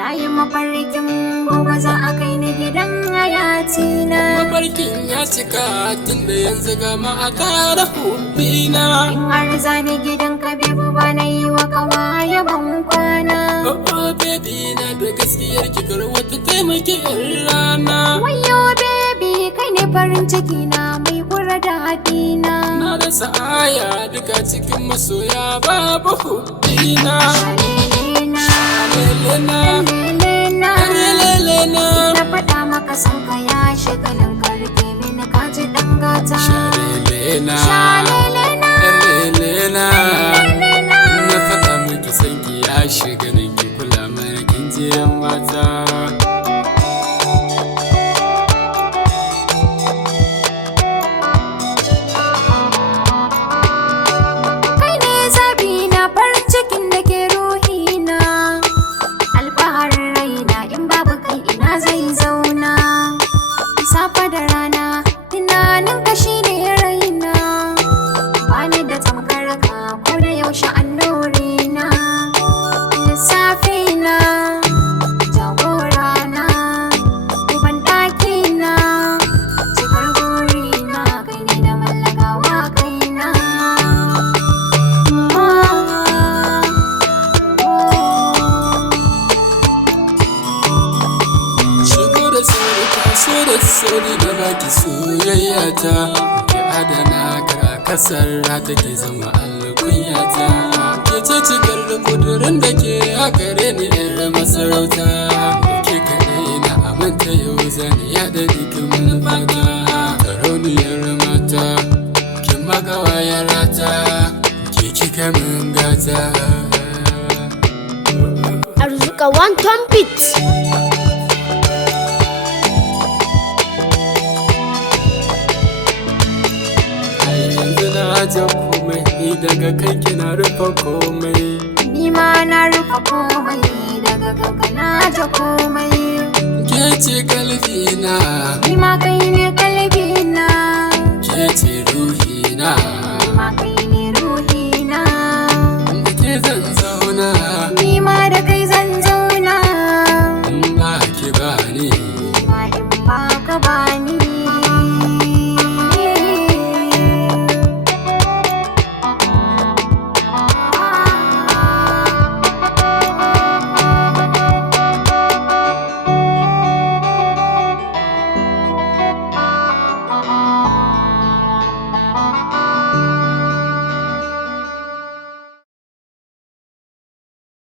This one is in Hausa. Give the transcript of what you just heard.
Na yi mafarkin gobe za a kai ni gidan hayatina. Mafarkin ya cika tun da yanzu gama a tara hubbina. In har zani gidan Kabibu ba na yi wa kawaye ban kwana. Oh baby na da gaskiyar kikar wata taimaki yan rana. Wayo baby kai ne farin ciki na mai kura da hadina. Na rasa aya duka cikin masoya babu hubbina. Shalelena, Lelena, lelena, lelena. na faɗa maka son ka ya shigalin karfe mini kaji ɗan gata. Shalelena, Shalelena, lelena. Na faɗa miki sanki ya shiga nan ki kula mana kin je yan mata. kai ne zabi na farin cikin da ke ruhina. Alfaharin raina in babu kai ina zai zauna. Safa da rana tunanin ka shi ne raina. Bani da tamkar ka ko da yaushe annurina. Lissafina, jagorana, uban ɗakina, cikar burina kai ne da mallakawa kaina. Shigo da sauri taso da sauri da baki soyayya ta. Ki adana kara kasar rata ke zama alkunyata. Ke ce cikar da kudurin da ke a gare ni yan masarauta. Da ke kaɗai na aminta yau zani yaɗa dukkan manufata. Sarauniyar mata, kin magawa rata, ke kika min gata. Arzuka one trumpet. Yanzu na aje komai daga kai kina rufe komai. Ni ma na rufe komai daga kanka na ji komai. Ke ce kalbina, Ni ma kai ne kalbina. ke ce ruhina, Ni ma kai ne ruhina. da ke zan zauna. Ni ma